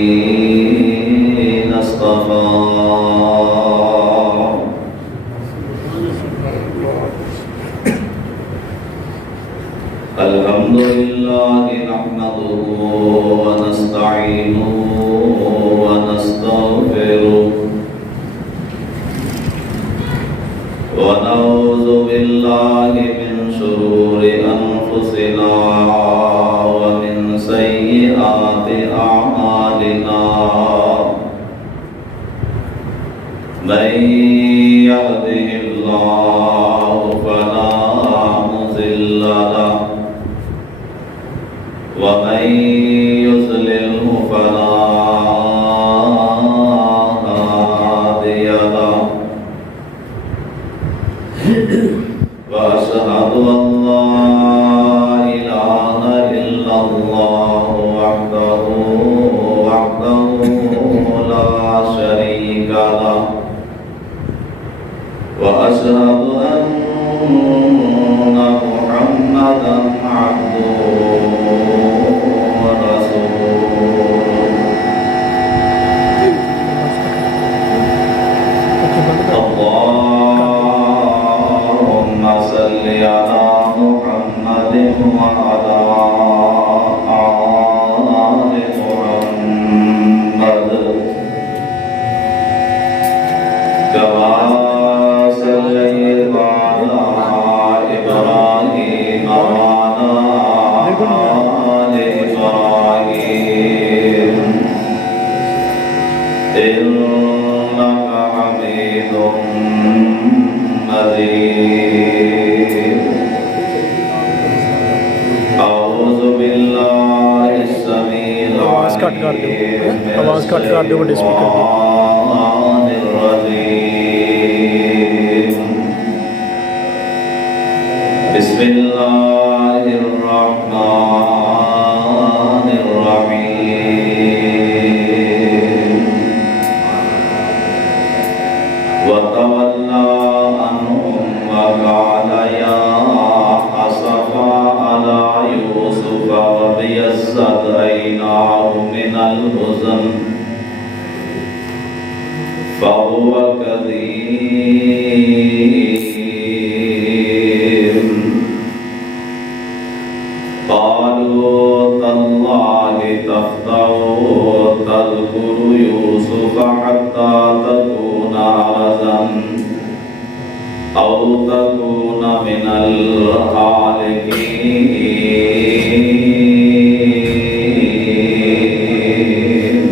الذين اصطفى الحمد لله نحمده ونستعينه ونستغفره ونعوذ بالله من شرور أنفسنا ومن سيئات أعمالنا من يهده الله فلا مضل له ومن يضلله فلا هادي له وأشهد أن لا إله إلا الله وحده لا شريك له وأشهد أن محمدا عبده ورسوله اللهم صل على محمد وعلى آل محمد كما صليت على إبراهيم وعلى آل إبراهيم إنك حميد مجيد أعوذ بالله السميع العليم من الشيطان الرجيم بسم الله الرحمن الرحيم وتولى عنهم وقال يا أسفا على يوسف وابيضت عيناه من الحزن فهو كظيم قالوا تالله تفتأ تذكر يوسف حتى تكون أرزا أو تكون من الهالكين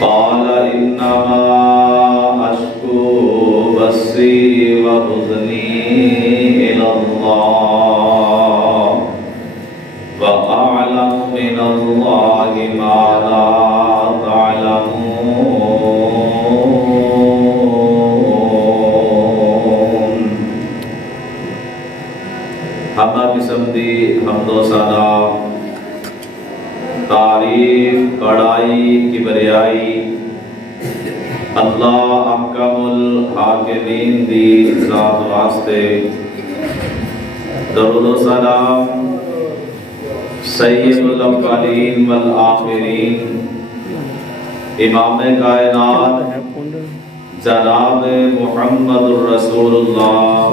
قال إنما أشكو بثي وحزني إلى الله وأعلم من الله ما لا تعلمون ہمہ قسم دی حمد و ثنا تعریف بڑائی کبریائی اللہ احکم الحاکمین دی ذات واسطے درود و سلام سید الاولین والآخرین امام کائنات جناب محمد الرسول اللہ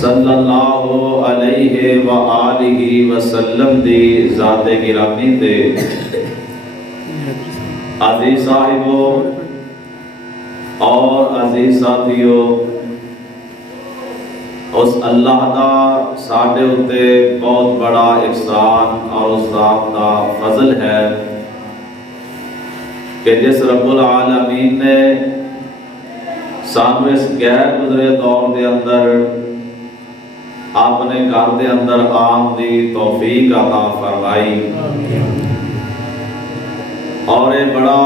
صلی اللہ علیہ وآلہ وسلم دی ذات گرامی تے عزیز صاحبوں اور عزیز ساتھیوں اس اللہ دا ساڈے اتے بہت بڑا احسان اور اس ذات دا فضل ہے کہ جس رب العالمین نے سانو اس غیر گزرے دور دے اندر اپنے گھر دے اندر آن دی توفیق عطا فرمائی اور یہ بڑا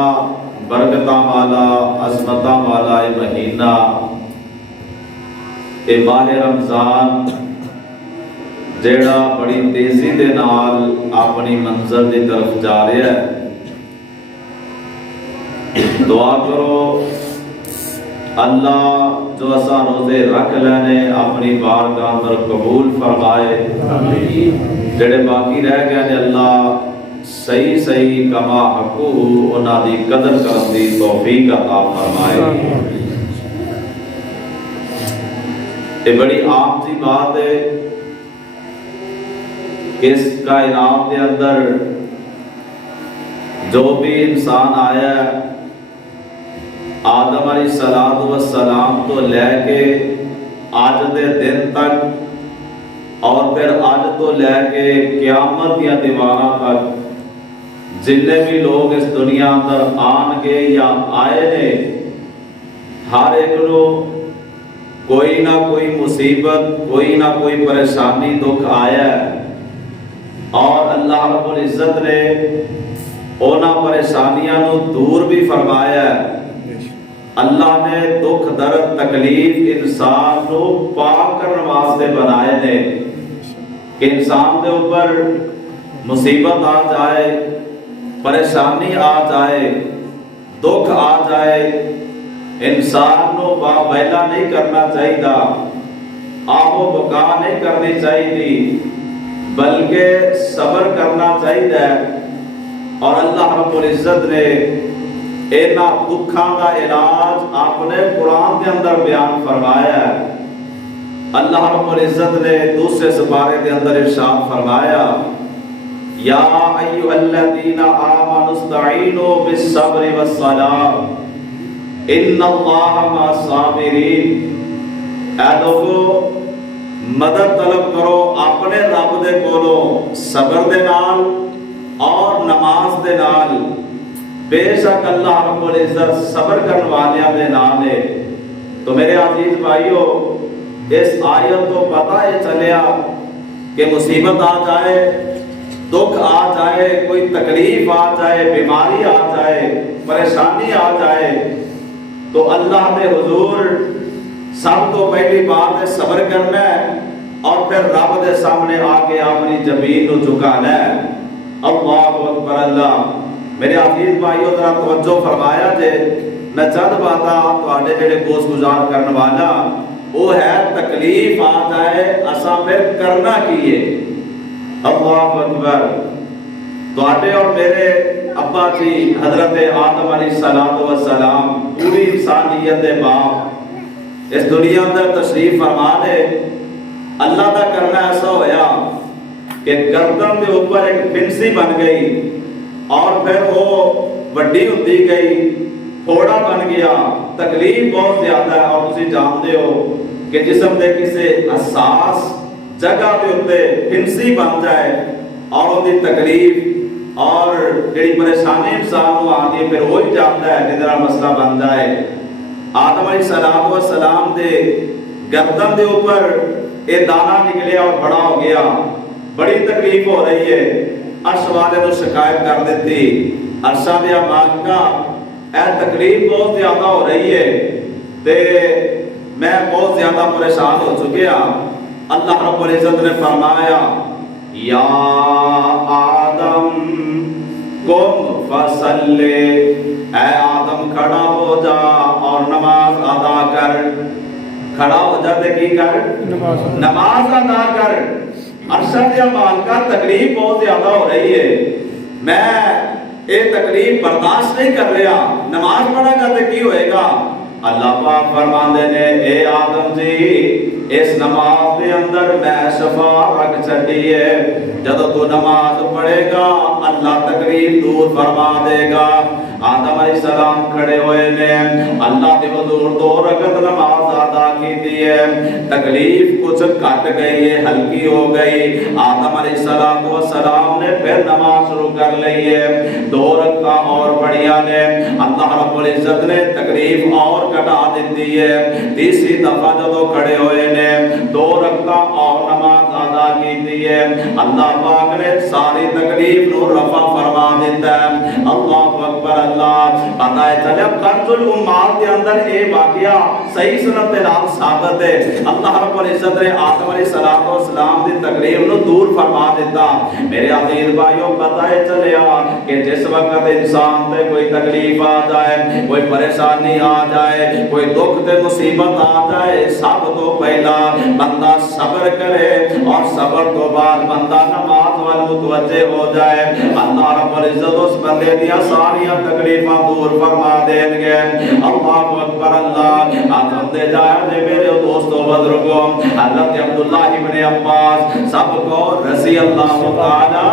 برکتاں والا عظمتاں والا یہ مہینہ یہ ماہ رمضان جیڑا بڑی تیزی دے نال اپنی منزل دی طرف جا رہا ہے دعا کرو اللہ جو اساں روزے رکھ لینے اپنی بارگاہ اندر قبول فرمائے، جڑے باقی رہ گئے نے اللہ صحیح صحیح کما حقو انہاں دی قدر کرن دی توفیق عطا فرمائے۔ یہ بڑی عام سی بات ہے کہ اس کائنات کے اندر جو بھی انسان آیا ہے آدم علیہ السلام تو لے کے آج دے دن تک اور پھر آج تو لے کے قیامت یا دیوانہ تک جتنے بھی لوگ اس دنیا اندر آن گے یا آئے نے، ہر ایک نو کوئی نہ کوئی مصیبت، کوئی نہ کوئی پریشانی دکھ آیا ہے، اور اللہ رب العزت نے اونا پریشانیاں نو دور بھی فرمایا ہے۔ اللہ نے دکھ درد تکلیف انسان نو پاک کرنے واسطے بنائے نے کہ انسان دے اوپر مصیبت آ جائے، پریشانی آ جائے، دکھ آ جائے، انسان نو باویلا نہیں کرنا چاہیے، آہو بکا نہیں کرنی چاہیے، بلکہ صبر کرنا چاہیے۔ اور اللہ رب العزت نے اینا دکھاں کا علاج اپنے قرآن کے اندر بیان فرمایا ہے۔ اللہ رب العزت نے دوسرے سپارے کے اندر ارشاد فرمایا، یا ایھا الذین آمنوا استعینوا بالصبر والصلاۃ ان اللہ مع الصابرین، اے لوگو مدد طلب کرو اپنے رب دے کولوں صبر دے نال اور نماز دے نال، بے شک اللہ رب العزت صبر کرنے والیاں دے نال ہے۔ تو میرے عزیز بھائیو، اس آیت کو پتہ ہے چلیا کہ مصیبت آ جائے، دکھ آ جائے، کوئی تکلیف آ جائے، بیماری آ جائے، پریشانی آ جائے، تو اللہ نے حضور سب تو پہلی بات ہے صبر کرنا ہے، اور پھر رب دے سامنے آ کے اپنی زمین کو جھکانا ہے۔ اللہ اکبر اللہ۔ میرے عزیز بھائیو ذرا توجہ فرمایا جے، میں چند باتاں تواڈے جڑے گوش گزار کرنے والا، وہ ہے تکلیف آ جائے اساں پھر کرنا کی ہے۔ اللہ اکبر۔ تواڈے اور میرے ابا جی حضرت آدم علیہ السلام پوری انسانیت دے باپ اس دنیا اندر تشریف فرما لے، اللہ دا کرنا ایسا ہویا کہ گردن دے اوپر ایک پھنسی بن گئی، اور پھر وہ بڑی ہوتی گئی، پھوڑا بن گیا، تکلیف بہت زیادہ ہے۔ اور تسی جانتے ہو کہ جسم دے کسے حساس جگہ دے اوتے پھنسی بن جائے اور وہ دی تکلیف اور جڑی پریشانی انسان کو آتی ہے، پھر وہی جانتا ہے کہ جڑا مسئلہ بن جائے۔ آدم علیہ السلام دے گردن دے اوپر یہ دانہ نکلیا اور بڑا ہو گیا، بڑی تکلیف ہو رہی ہے۔ عرش والے نے شکایت کر دیتی، عرشاں دیا مالکا اے تکلیف بہت زیادہ ہو رہی ہے تے میں بہت زیادہ پریشان ہو چکیا۔ اللہ رب العزت نے فرمایا، یا آدم قم فصلی، اے آدم کھڑا ہو جا اور نماز ادا کر۔ کھڑا ہو جاتے کی کر؟ نماز ادا کر۔ ارشد یا مالکہ تکلیف بہت زیادہ ہو رہی ہے، میں یہ تکلیف برداشت نہیں کر رہا، نماز پڑھا جاتے کی ہوئے گا؟ اللہ پاک فرماندے نے، اے آدم جی اس نماز کے اندر میں شفا رکھ چھڑی ہے، جب تو نماز پڑھے گا اللہ تکلیف دور فرما دے گا۔ آدم علیہ السلام کھڑے ہوئے نے، اللہ کے حضور 2 رکعت نماز ادا کی دی ہے، تکلیف کچھ کٹ گئی ہے، ہلکی ہو گئی۔ آدم علیہ السلام نے پھر نماز شروع کر لی ہے، 2 رکعت اور پڑھیا نے، اللہ رب العزت نے تکلیف اور کٹا دیتی ہے۔ تیسری دفعہ جب کھڑے ہوئے نے 2 رکعت اور نماز ادا کی دی ہے، اللہ پاک نے ساری تکلیف نو رفع فرما دیتا ہے۔ اللہ اکبر اکبر اللہ پتہ ہے چلے کنز الامہات کے اندر یہ واقعہ صحیح سنت کے نام ثابت ہے اللہ رب العزت نے آدم علیہ السلام کی تکلیف نو دور فرما دیتا میرے عزیز بھائیو پتہ ہے چلیا کہ جس وقت انسان تے کوئی تکلیف آ جائے کوئی پریشانی آ جائے کوئی دکھ تے مصیبت آ جائے سب تو پہلا بندہ صبر کرے اور صبر تو بعد بندہ نماز وال متوجہ ہو جائے اللہ رب العزت اس بندے دیا ساری تکلیفاں دور فرما دیں گے اللہ اکبر اللہ آدم دے جایا جے میرے دوستو بزرگوں حضرت عبداللہ ابن عباس سب کو رضی اللہ تعالی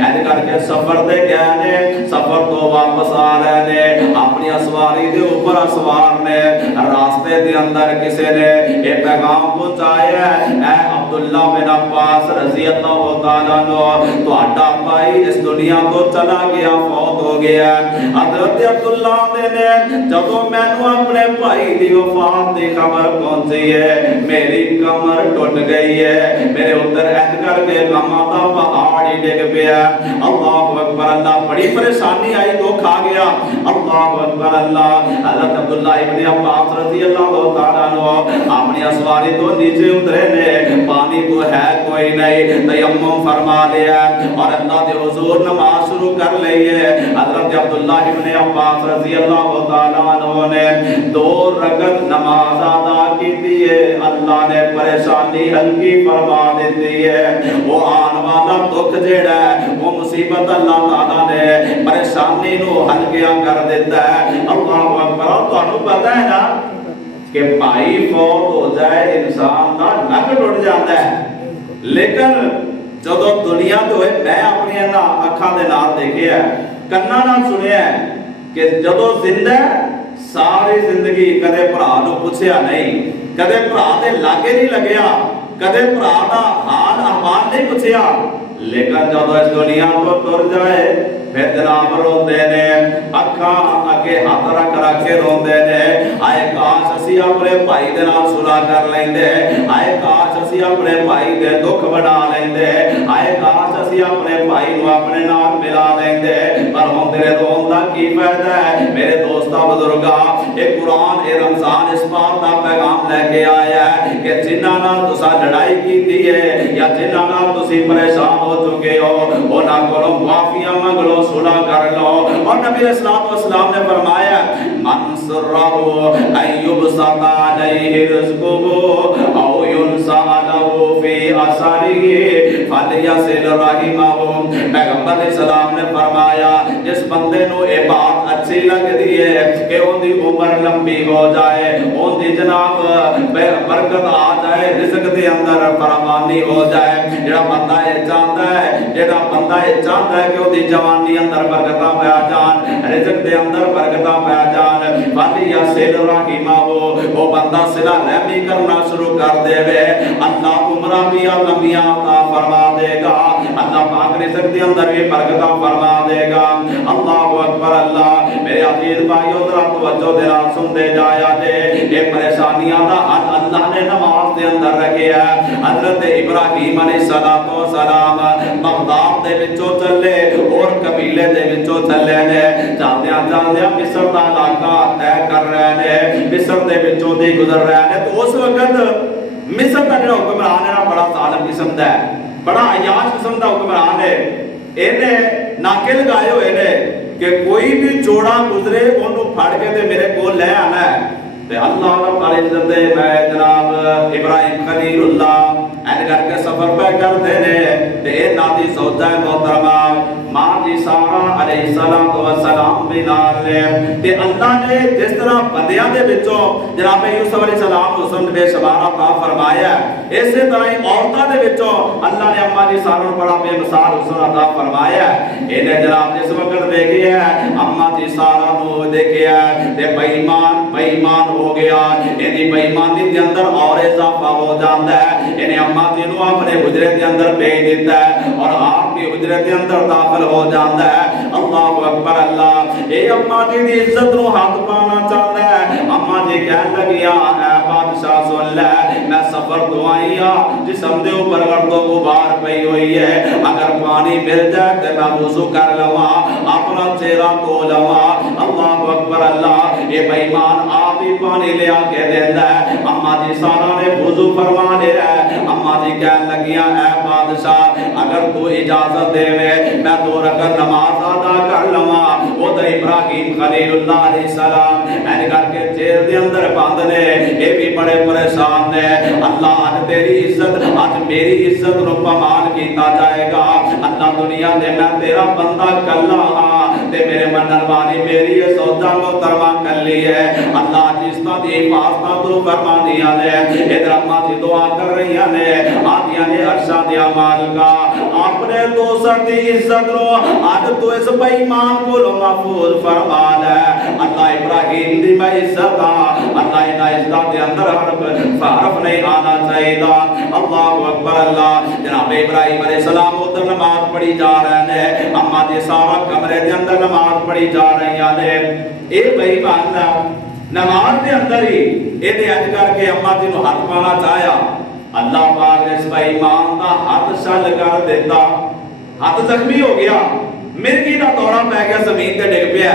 ایسے کر کے سفر دے گئے نے سفر تو واپس آ رہے نے اپنی اسواری دے اوپر اسوار نے راستے دے اندر کسی نے ایک پیغام پہنچایا اے عبداللہ بن عباس رضی اللہ تعالیٰ عنہ تو اڈا بھائی اس دنیا تو چلا گیا فوت ہو گیا حضرت عبداللہ نے جب میں نے اپنے بھائی دی وفات دی خبر پہنچی ہے میری کمر ٹوٹ گئی ہے میرے اتر ایسے کر کے غمہ دا پہاڑ ہی ڈگ پیا اللہ اکبر اللہ بڑی پریشانی آئی تو کھا گیا اللہ اکبر اللہ حضرت عبداللہ ابن عباس رضی اللہ تعالیٰ عنہ اپنی اسواری تو نیچے اترے نے پانی تو ہے کوئی نہیں تیمم فرما لیا اور اللہ دے حضور نماز شروع کر لی ہے حضرت عبداللہ ابن عباس رضی اللہ تعالیٰ عنہ نے 2 رکعت نماز ادا کی تھی اللہ نے پریشانی ہلکی فرما دیتی ہے وہ آن والا دکھ جیڑا ہے وہ مصیبت اللہ تعالیٰ نے پریشانی نو ہلکیاں کر دیتا ہے اللہ اکبر تو انہوں پتہ ہے نا کہ بھائی فوت ہو جائے انسان کا نک ٹوٹ جاتا ہے لیکن جدو دنیا تو ہوئے میں اپنی اکھاں دے نال دیکھیا ہے کنا نال سنیا ہے کہ جدو زندہ ساری زندگی کدے بھرا نو پوچھیا نہیں کدے بھرا دے لاگے نہیں لگیا کدے بھرا دا حال احوال نہیں پوچھیا لیکن جدو اس دنیا تو ٹر جائے پھر جناب روندے نے اکھاں اگے ہاتھ رکھ کے روندے نے آئے کاش اسی اپنے بھائی دے نال صلح کر لیندے آئے کاش اسی اپنے بھائی دے دکھ وڈا لیندے آئے کاش اسی اپنے بھائی نو اپنے نال ملا لیندے پر ہن تیرے رون دا کی فائدہ ہے میرے دوستا بزرگا اے قرآن اے رمضان اس بات دا پیغام لے کے آیا ہے کہ جنہاں نال تساں لڑائی کیتی ہے یا جنہاں نال تسی پریشان ہو چکے ہو انہاں کولوں معافیاں منگ لو صلح کر لو اور نبی علیہ السلام نے فرمایا من سرہ ان یبسط علیہ رزقہ او ینسا لہ فی اثرہ فلیصل رحمہ پیغمبر علیہ السلام نے فرمایا جس بندے نو یہ بات اچھی لگتی ہے کہ ان دی عمر لمبی ہو جائے ان دی جناب برکت آ جائے رزق دے اندر فراوانی ہو جائے جڑا بندہ یہ چاہتا ہے جڑا بندہ یہ چاہتا ہے کہ وہ دی جوانی اندر برکتاں پہ آ جان رزق دے اندر برکتاں پہ آ جان فلیصل رحمہ وہ بندہ صلہ رحمی کرنا شروع کر دے وے اللہ عمرہ بھی لمبیاں عطا فرما دے گا اللہ پاک رزق دے اندر بھی برکتاں فرما دے گا اللہ اکبر اللہ میرے عزیز بھائیو ذرا توجہ دے نال سنتے جایا جے یہ پریشانیاں دا حل اللہ نے نماز دے اندر رکھیا ہے حضرت ابراہیم علیہ السلام بغداد دے وچوں چلے اور قبیلے دے وچوں چلے نے چلدیاں چلدیاں مصر دا علاقہ طے کر رہے نے مصر دے وچوں دی گزر رہے نے تو اس وقت مصر دا جڑا حکمران ہے بڑا ظالم قسم دا ہے بڑا عیاش قسم دا حکمران ہے اینے ناکے لگائے ہوئے نے کہ کوئی بھی جوڑا گزرے انہوں پھڑ کے تے میرے کو لے آنا ہے تے اللہ رب العزت دے میں جناب ابراہیم خلیل اللہ این کر کے سفر پہ کرتے نے تے اے ناتی زوجہ محترمہ ماں جی سارا علیہ السلام بھی نال لے تے اللہ نے جس طرح بندیاں دے وچوں جناب یوسف علیہ السلام حسن بے شمار عطا فرمایا اسی طرح ہی عورتاں دے وچوں اللہ نے اماں جی سارا بڑا بے مثال حسن عطا فرمایا انہیں جناب جس وقت دیکھے ہے اماں جی سارا نو دیکھے ہے تے بے ایمان ہو گیا انہیں بے ایمانی دے اندر اور اضافہ ہو جاتا ہے انہیں اماں جی نو اپنے حجرے دے اندر بھیج دیتا ہے اور آپ کی حجرے دے اندر داخل ہو جاتا ہے اللہ اکبر اللہ اے اماں جی دی عزت نو ہاتھ پانا چاہتا ہے اما جی کہن لگیاں اے بادشاہ سن لے میں سفر تو آئی ہاں جسم دے اوپر گرد و غبار پئی ہوئی ہے اگر پانی مل جائے تے میں وضو کر لواں اپنا چہرہ دھو لواں اللہ اکبر اللہ اے بے ایمان آپ ہی پانی لے آ کے دیندا ہے اما جی سارا نے وضو فرما لیا ہے اما جی کہن لگیاں اے بادشاہ اگر تو اجازت دے میں 2 رکعت نماز ادا کر لواں ادھر ابراہیم خلیل اللہ علیہ السلام این کر کے جیل دے اندر بند نے اے بھی بڑے پریشان نے اللہ اج تیری عزت اج میری عزت نو پامال کیتا جائے گا اللہ دنیا دے میں تیرا بندہ کلا ہاں تے میرے منن والی میری سودا محترمہ کلی ہے اللہ جس دی حفاظت تو فرما دیا نے ادھر اما جی دعا کر رہی نے آدیاں نے عرشاں دیا مالکا اپنے دوست دی عزت نو اج تو اس بے ایمان کو محفوظ فرما لے اللہ ابراہیم دی میں عزت اللہ ان عزت دے اندر حرف نہیں آنا چاہیے اللہ اکبر اللہ جناب ابراہیم علیہ السلام ادھر نماز پڑھی جا رہے ہیں اما جی سارا کمرے دے اندر نماز پڑھی جا رہی نے اے بے ایمان نماز دے اندر ہی اے دے اج کر کے اما جی نو ہاتھ پانا چاہیا اللہ پاک نے اس بے ایمان دا ہاتھ شل کر دیتا ہاتھ زخمی ہو گیا مرگی دا دورہ پہ گیا زمین تے ڈگ پیا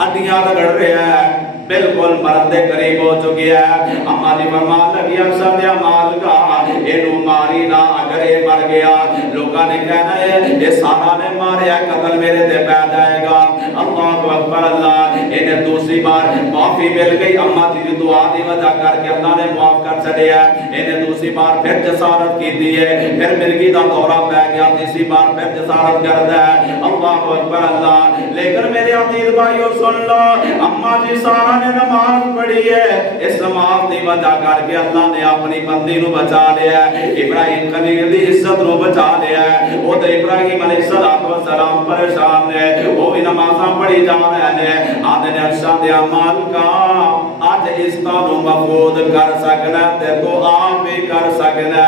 ہڈیاں رگڑ رہا ہے بالکل مرد دے قریب ہو چکی ہے اما جی فرمان لگی افسر دیا مالکا اینو ماری نہ اگر یہ مر گیا لوگاں نے کہنا ہے یہ سارا نے ماریا قتل میرے تے پہ جائے گا اللہ اکبر اللہ انہیں دوسری بار معافی مل گئی اما جی دعا دی وجہ کر کے اللہ نے معاف کر چڑیا انہیں دوسری بار پھر جسارت کی دی ہے پھر مرگی دا دورہ پہ گیا تیسری بار پھر جسارت کر دیا اللہ اکبر اللہ لیکن میرے عزیز بھائیو سن لو اما جی سارا نے نماز پڑھی ہے اس نماز دی وجہ کر کے اللہ نے اپنی بندی نو بچا لیا ہے ابراہیم خلیل دی عزت نو بچا لیا ہے وہ تے ابراہیم علیہ السلام پریشان ہے وہ بھی نمازاں پڑھی جا رہے ہیں آدھے نے ارشاد دیا مالکا آج اس نو محفوظ کر سکنا تے تو آپ بھی کر سکنا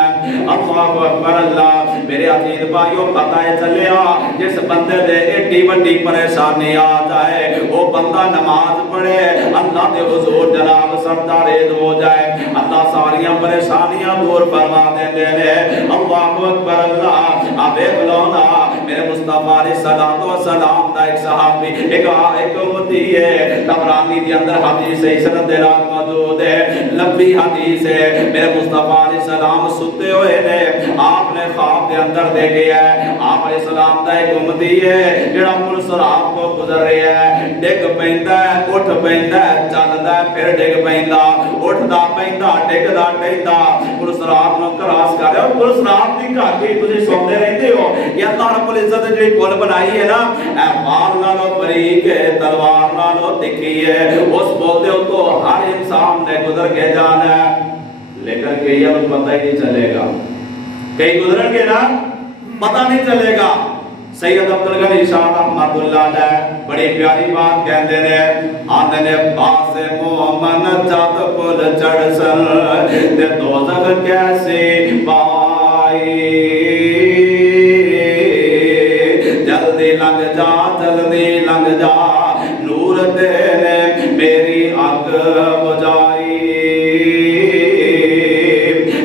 اللہ اکبر اللہ میرے عزیز بھائیو پتہ ہے چلیا جس بندے دے ایڈی وڈی پریشانی آ جائے وہ بندہ نماز پڑھے اللہ دے حضور جناب سردار ہو جائے اللہ ساریاں پریشانیاں دور فرما دیندے نے اللہ اکبر اللہ ابے بلونا میرے مصطفیٰ علیہ السلام دا ایک صحابی ایک امتی ہے طبرانی دی اندر حدیث ہے سند دے رات موجود ہے لمبی حدیث ہے میرے مصطفیٰ علیہ السلام ستے ہوئے نے آپ نے خواب دے اندر دیکھے ہے آپ علیہ السلام دا ایک امتی ہے جڑا پل صراط کو گزر رہا ہے ڈگ پیندا ہے اٹھ پیندا ہے چلدا ہے پھر ڈگ پیندا اٹھدا پیندا ڈگدا ٹیندا پل صراط نو کراس کر رہا پل صراط دی گھاٹی تسی سوندے رہندے ہو یہ اللہ رب العزت نے جو پل بنائی ہے نا اے بال نالوں باریک ہے تلوار نالوں تکھی ہے اس پل دے تو ہر انسان نے گزر کے جانا ہے لیکن کئی اب پتہ ہی نہیں چلے گا کئی گزرن گے نا پتہ نہیں چلے گا سید عبدالغنی شاہ رحمت اللہ علیہ بڑی پیاری بات کہندے نے آندے نے باس مومن جات پل چڑھ سن تے دوزخ کیسے پائی جلدی لنگ جا نور تیرے میری آگ بجائی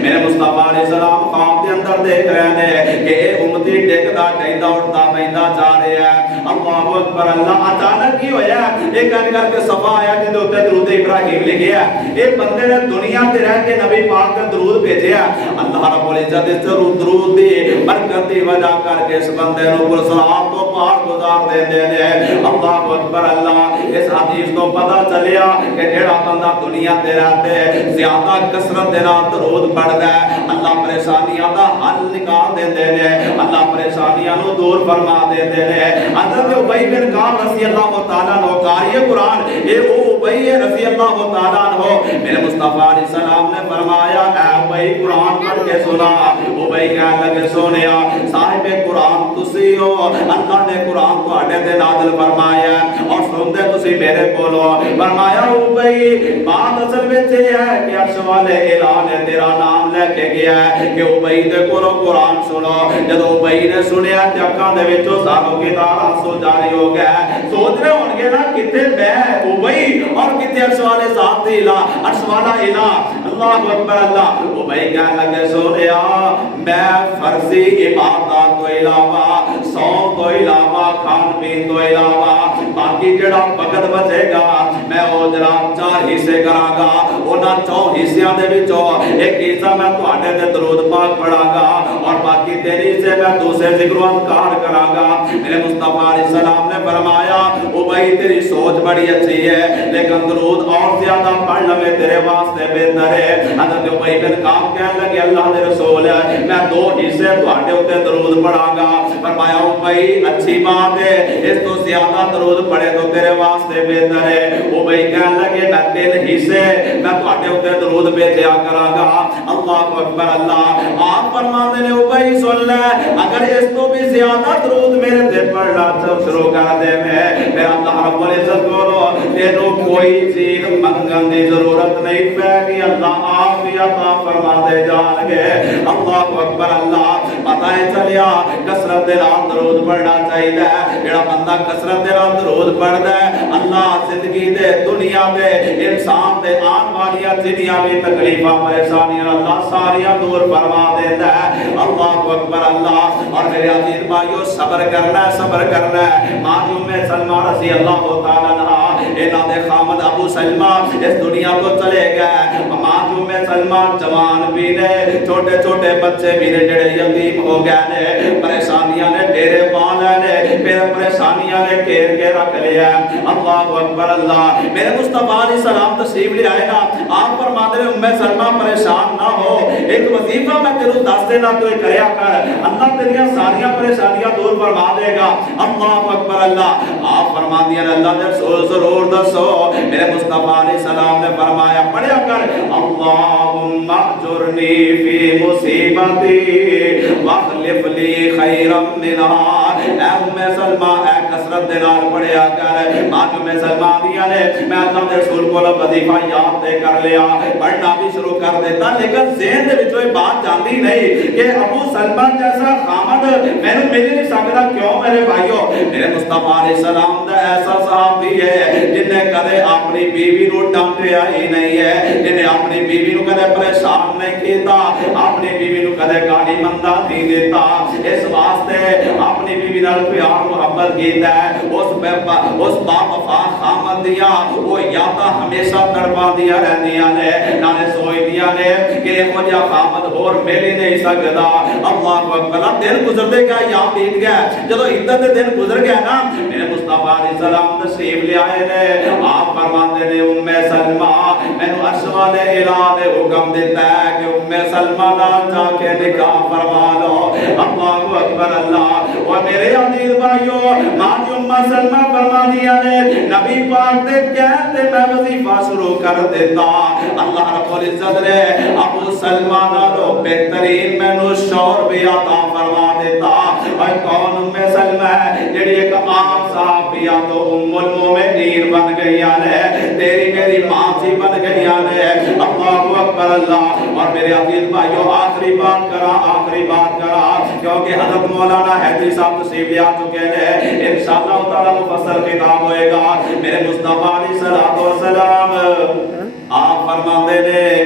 میرے مصطفیٰ علیہ السلام خواب دے اندر دیکھ رہے ہیں کہ اے امتی ڈگدا ٹیندا اٹھدا پیندا جا رہا ہے اللہ اکبر اللہ اچانک کی ہویا ایک کہنے کر کے صفحہ آیا جن دے اوتے درود ابراہیم لکھیا اے بندے نے دنیا تے رہ کے نبی پاک کا درود بھیجیا اللہ رب العزت اس درود دی برکت دی وجہ کر کے اس بندے نو پر صراط تو پار گزار دے نے اللہ اکبر اللہ اس حدیث کو پتہ چلیا کہ جڑا بندہ دنیا تے رہتے زیادہ کثرت دے نال درود پڑھدا ہے اللہ پریشانیاں دا حل نکال دیندے نے اللہ پریشانیاں نو دور فرما دیندے نے حضرت ابی بن کعب رضی اللہ تعالی عنہ قاری قرآن اے ابی رضی اللہ تعالی عنہ میرے مصطفیٰ علیہ السلام نے فرمایا اے ابی قرآن پڑھ کے سنا ابی کہنے لگے سونیا صاحب قرآن تسی ہو اللہ نے قرآن کو اڈے دے نازل فرمایا اور سنتے تسی میرے کولو فرمایا او بھائی بات اصل وچ یہ ہے کہ عرش والے اعلان نے تیرا نام لے کے گیا ہے کہ او بھائی دے کولو قرآن سنو جدو او بھائی نے سنیا تے اکھاں دے وچوں ساروں کی طرح آنسو جاری ہو گیا سوچ رہے ہون گے نا کتے میں او بھائی اور کتے عرش والے ذات دی الہ عرش والا الہ اللہ اکبر اللہ او بھائی کہنے لگے سونیا میں فرضی عبادات تو علاوہ سوم تو علاوہ کھان پین تو علاوہ باقی جڑا وقت بچے گا میں او جناب 4 حصے کراں گا انہاں 4 حصیاں دے وچوں ایک حصہ میں تواڈے تے درود پاک پڑھاں گا اور باقی 3 حصے میں دوسرے ذکر و اذکار کراں گا میرے مصطفیٰ علیہ السلام نے فرمایا او بھائی تیری سوچ بڑی اچھی ہے لیکن درود اور زیادہ پڑھ لے تیرے واسطے بہتر ہے حضرت ابی بن کعب کہنے لگے اللہ دے رسول میں 2 حصے تواڈے اوتے درود پڑھاں گا فرمایا او بھائی اچھی بات ہے اس تو زیادہ درود پڑھے تو تیرے واسطے بہتر ہے او بھائی کہنے لگے میں 3 حصے میں تواڈے اوتے درود بھیجیا کراں گا اللہ اکبر اللہ آپ فرماندے نے او بھائی سن لے اگر اس تو بھی زیادہ درود میرے تے پڑھنا شروع کر دے میں پھر اللہ رب العزت کو تینوں کوئی چیز منگن دی ضرورت نہیں پے گی اللہ آپ ہی عطا فرما دے جان گے اللہ اکبر اللہ پتہ ہے چلیا کثرت دے نال درود پڑھنا چاہیے جڑا بندہ کثرت دے نال درود پڑھدا ہے اللہ زندگی دے دنیا دے انسان دے آن والی جنیاں بھی تکلیفاں پریشانیاں اللہ ساریاں دور فرما دیندا ہے اللہ اکبر اللہ اور میرے عزیز بھائیو صبر کرنا ہے ماں ام سلمہ رضی اللہ تعالی عنہا انہاں دے خامد ابو سلمہ اس دنیا کو چلے گئے ماں ام سلمہ جوان بھی نے چھوٹے چھوٹے بچے بھی نے جڑے یتیم ہو گئے نے پریشانیاں نے ڈیرے پا لے نے پھر پریشانیاں نے گھیر کے رکھ لیا اللہ اکبر اللہ میرے مصطفیٰ علیہ السلام تشریف لے آئے نا آپ فرماتے ہیں ام سلمہ پریشان نہ ہو ایک وظیفہ میں تیرے دس دینا تو کریا کر اللہ تیریاں ساریاں پریشانیاں دور فرما دے گا اللہ اکبر اللہ آپ فرما دیا اللہ نے ضرور دسو میرے مصطفیٰ علیہ السلام نے فرمایا پڑھیا کر اللہم اجرنی فی مصیبتی واخلف لی خیرا منہا اے ام سلمہ اے کثرت دے نال پڑھیا کر ماں ام سلمہ دیا نے میں اللہ دے رسول کو وظیفہ یاد دے کر لیا پڑھنا بھی شروع کر دیتا لیکن ذہن دے وچوں یہ بات جاندی نہیں کہ ابو سلمہ جیسا خامد مینوں مل نہیں سکدا کیوں میرے بھائیو میرے مصطفیٰ علیہ السلام دا ایسا صحابی ہے جن نے کدے اپنی بیوی نو ڈانٹیا ہی نہیں ہے جن نے اپنی بیوی نو کدے پریشان نہیں کیتا اپنی بیوی نو کدے گالی مندا نہیں دیتا اس واسطے اپنی بیوی نال پیار محبت کیتا ہے اس با وفا خامد دیا وہ یاداں ہمیشہ تڑپاندیاں رہندیاں نے نالے سوچدیاں نے کہ یہ جا خامد اور مل ہی نہیں سکدا اللہ اکبر دن گزرتے گیا یاد بیت گیا جدو عدت دے دن گزر گیا نا میرے مصطفیٰ علیہ السلام تشریف لے آئے نے آپ فرماتے نے ام سلمہ مینوں عرش والے الہ نے حکم دیتا ہے کہ ام سلمہ نال جا کے نکاح فرما لو اللہ اکبر اللہ اور میرے عزیز بھائیو ماں ام سلمہ فرما دیا نے نبی پاک دے کہتے میں وظیفہ شروع کر دیتا اللہ رب العزت نے ابو سلمہ نالو بہترین مینوں شوہر بھی عطا فرما دیتا اور کون ام سلمہ ہے جڑی ایک عام صحابیہ تو ام المومنین بن گئی ہے تیری میری ماں سی بن گئی ہے اللہ اکبر اللہ اور میرے عزیز بھائیو آخری بات کرا کیونکہ حضرت مولانا حیدری صاحب تشریف لے آ چکے ہیں انشاءاللہ تعالی مفصل خطاب ہوئے گا میرے مصطفیٰ علیہ السلام آپ فرماتے نے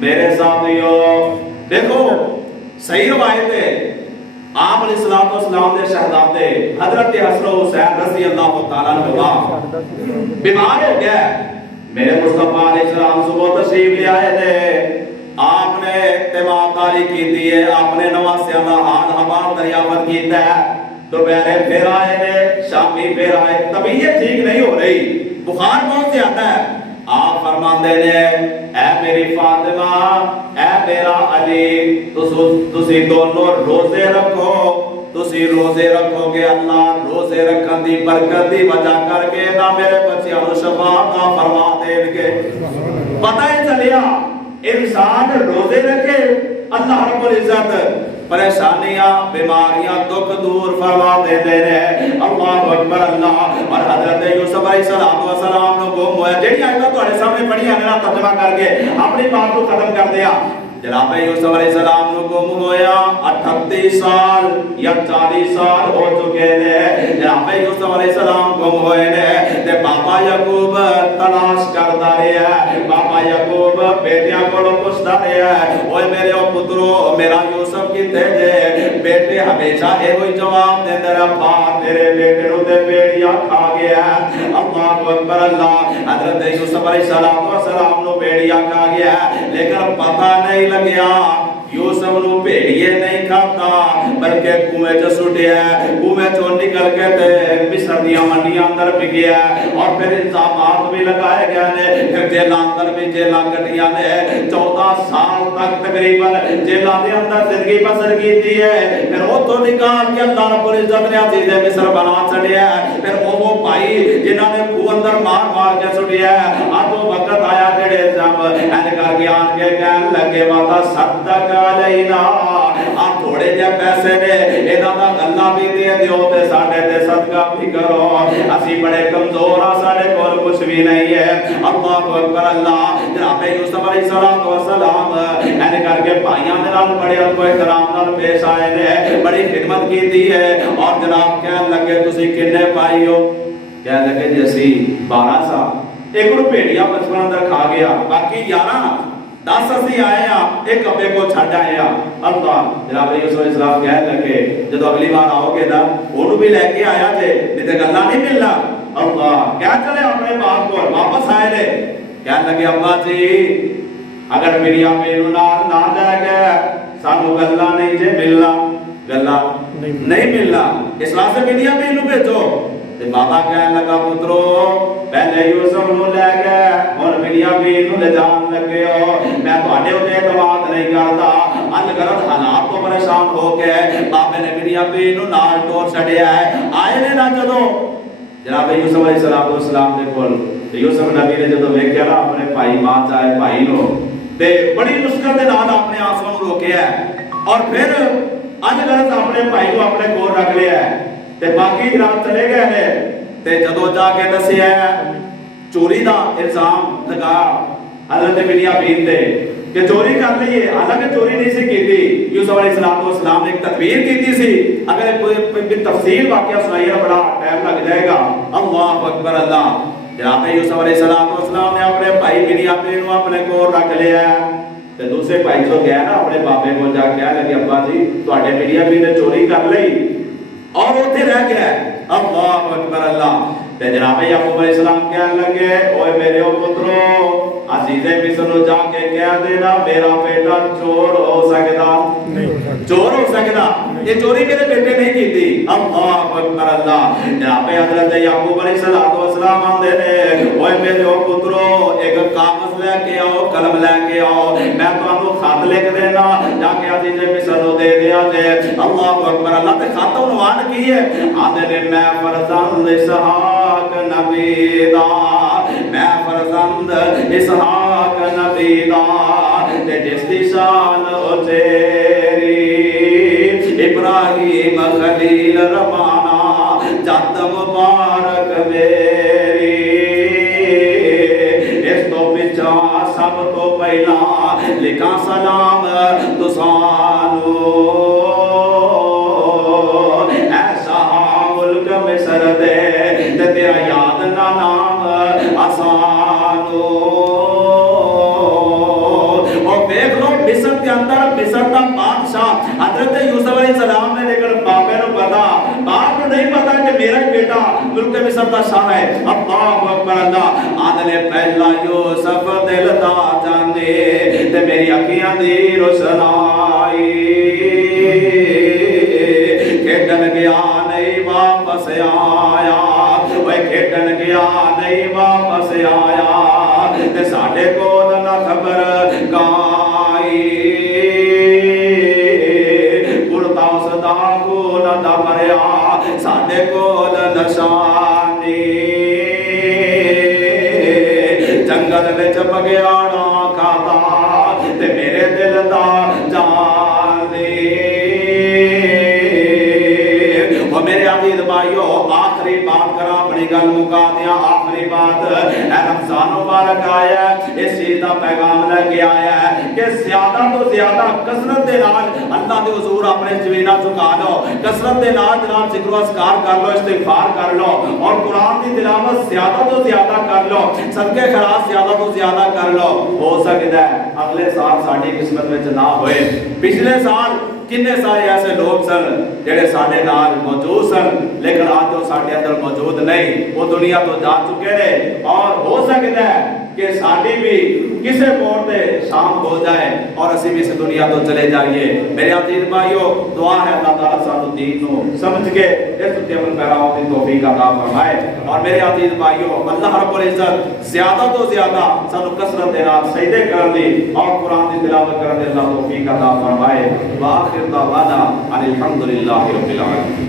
میرے ساتھیو دیکھو صحیح روایت ہے آپ علیہ السلام دے شہزادے حضرت حسن و حسین رضی اللہ تعالیٰ عنہ بیمار ہو گیا میرے مصطفیٰ علیہ السلام صبح تشریف لے آئے تھے آپ نے تیمارداری کی دی ہے آپ نے نواسیاں دا حال حوال دریافت کیتا ہے دوپہرے پھر آئے نے شامی پھر آئے طبیعت ٹھیک نہیں ہو رہی بخار بہت زیادہ ہے آپ فرماندے نے اے میری فاطمہ اے میرا علی تسی دونوں روزے رکھو تسی روزے رکھو گے اللہ روزے رکھن دی برکت دی وجہ کر کے نہ میرے بچیاں نوں شفا عطا فرما دین گے پتہ ہی چلیا انسان روزے رکھے اللہ رب العزت پریشانیاں بیماریاں دکھ دور فرما دیتے ہیں. اللہ اکبر اللہ. اور حضرت یوسف علیہ السلام نو گم ہویا جڑی آیت تواڈے سامنے پڑھی ہے نا ترجمہ کر کے اپنی بات کو ختم کر دیا. جناب یوسف علیہ السلام نو گم ہویا 38 سال یا 40 سال ہو چکے نے. جناب یوسف علیہ السلام گم ہوئے نے تے بابا یعقوب تلاش کردا رہیا ہے. بابا یعقوب بیٹیاں کولوں پوچھدا رہیا ہے اوے میرے او پترو میرا یوسف کتے جے. بیٹے ہمیشہ ایہی جواب دیندے رہا تیرے بیٹے نو تے بیڑیا کھا گیا. اللہ اکبر اللہ. حضرت یوسف علیہ السلام نو بیڑیا کھا گیا لیکن پتہ نہیں لگیا یوسف نو بھیڑیے نہیں کھاتا بلکہ کنویں چ سٹیا. کنویں چوں نکل کے تے مصر دیاں منڈیاں اندر پی گیا اور پھر الزامات بھی لگائے گئے نے. پھر جیلاں اندر بھی جیلاں کٹیاں نے. 14 سال تک تقریباً جیلاں دے اندر زندگی بسر کیتی ہے. پھر اوتھوں نکال کے اللہ رب العزت نے عزیز مصر بنا چھڈیا. پھر وہ بھائی جنہاں نے خو اندر مار مار کے سٹیا اج وہ وقت آیا جڑے سب این کر کے آن کے کہن لگے والا صدق علینا آ تھوڑے جے پیسے نے انہاں دا گلا بھی دے دیو تے ساڈے تے صدقہ بھی کرو. اسی بڑے کمزور ہاں ساڈے کول کچھ بھی نہیں ہے. اللہ اکبر اللہ. جناب یوسف علیہ السلام این کر کے بھائیاں دے نال بڑے ادب و احترام نال پیش آئے نے. بڑی خدمت کیتی ہے اور جناب کہن لگے تسی کنے بھائی ہو؟ کہن لگے جی اسی 12 سال. ایک نو بھیڑیا بچپن اندر کھا گیا باقی 11 10 اسی آئے ہیں ایک ابے کو چھڈ آئے ہیں. اللہ جناب یوسف علیہ السلام کہنے لگے جب اگلی بار آؤ گے نا انہوں بھی لے کے آیا جے نہیں تو گلا نہیں ملنا. اللہ کیا چلے اپنے باپ کو واپس آئے نے. کہنے لگے ابا جی اگر میری میرے نال نہ لے گئے سانو گلا نہیں جے ملنا. گلا نہیں ملنا اس واسطے میڈیا میں انہوں بھیجو. بابا کہنے لگا پترو پہلے یوسف نو لے گئے اور میڈیا بھی انہوں لے جان لگے ہو. میں تواڈے تے اعتماد نہیں کرتا. الغرض حالات تو پریشان ہو کے بابے نے میڈیا بھی انہوں نال ٹور چھڈیا ہے. آئے نے نہ جدوں جناب یوسف علیہ السلام دے کول یوسف نبی نے جدوں ویکھیا نا اپنے بھائی ماں چاہے بھائی نو تے بڑی مشکل دے نال اپنے آنسو نو روکیا ہے اور پھر الغرض اپنے بھائی کو اپنے کول رکھ لیا ہے تے باقی رات چلے گئے نے. تے جدوں جا کے دسیا چوری دا الزام لگا حضرت بنیامین تے کہ چوری کر لی ہے. حالانکہ چوری نہیں سی کیتی. یوسف علیہ السلام نے ایک تدبیر کیتی سی. اگر کوئی تفصیل واقعہ سنائیے بڑا ٹائم لگ جائے گا. اللہ اکبر اللہ. جناب یوسف علیہ السلام نے اپنے بھائی بنیامین کو اپنے کول رکھ لیا تے دوسرے بھائی کو گیا نا اپنے بابے کو جا کے لگے ابا جی تواڈے بنیامین نے چوری کر لئی اور اوتھے رہ گیا. اللہ اکبر اللہ. تے جناب یعقوب علیہ السلام کہنے لگے اوے میرے او پترو عزیز مصر نو جا کے کہہ دینا میرا بیٹا چور ہو سکدا نہیں. چور ہو سکدا یہ چوری میرے بیٹے نہیں کیتی. اللہ اکبر اللہ. جناب حضرت یعقوب علیہ السلام آندے نے اوے میرے او پترو ایک کاغذ لے کے آؤ قلم لے کے آؤ میں تانوں خط لکھ دینا جا کے عزیز مصر نو دے دیا جے. اللہ اکبر اللہ. تے خط عنوان کی ہے آندے نے میں فرزند اسحاق نبی دا میں فرزند اسحاق نبی دا تے جس دی شان او تیری ابراہیم خلیل ربانا جد مبارک میری. اس تو پچھا سب تو پہلا لکھا سلام تسانو ایسا ملک مصر دے تے تیرا یاد نہ نام آسانو. اور دیکھ لو مصر کے اندر مصر دا بادشاہ حضرت یوسف علیہ السلام نے لیکن بابے نو پتا باپ نو نہیں پتا کہ میرا بیٹا ملک مصر دا شاہ ہے. اللہ اکبر اللہ. آدھے پہلا یوسف دل دا جانے تے میری اکھیاں دی روشنائی کھیڈن گیا نہیں واپس آیا. وہ کھیڈن گیا نہیں واپس آیا تے ساڈے کول نہ خبر کائی. کڑتا اس دا خون دا مریا ساڈے کول نشانی. جنگل وچ بگیاڑا کھاتا تے میرے دل دا جان دی. مکا دیا آخری بات اے رمضان مبارک آیا ہے اس چیز کا پیغام لے کے آیا ہے کہ زیادہ تو زیادہ کثرت دے نال اللہ دے حضور اپنے جوینا چکا لو کثرت دے نال جناب ذکر و اذکار کر لو استغفار کر لو اور قرآن کی تلاوت زیادہ تو زیادہ کر لو صدقے خیرات زیادہ تو زیادہ کر لو ہو سکتا ہے اگلے سال ساری قسمت میں نہ ہوئے پچھلے سال کنے سارے ایسے لوگ سن جڑے ساڈے نال موجود سن لیکن آج وہ ساڈے اندر موجود نہیں وہ دنیا تو جا چکے ہیں اور ہو سکتا ہے کہ ساڈی بھی کسے موڑ پہ شام ہو جائے اور اسی بھی اس دنیا تو چلے جائیے میرے عزیز بھائیو دعا ہے اللہ تعالیٰ سانو دین کو سمجھ کے اس تے عمل پیراؤں کی توفیق عطا فرمائے اور میرے عزیز بھائیو اللہ رب العزت زیادہ تو زیادہ سانو کثرت دے نال سجدے کرن دی اور قرآن دی تلاوت کرن دی اللہ توفیق عطا فرمائے وآخر دعوانا ان الحمد للہ رب العالمین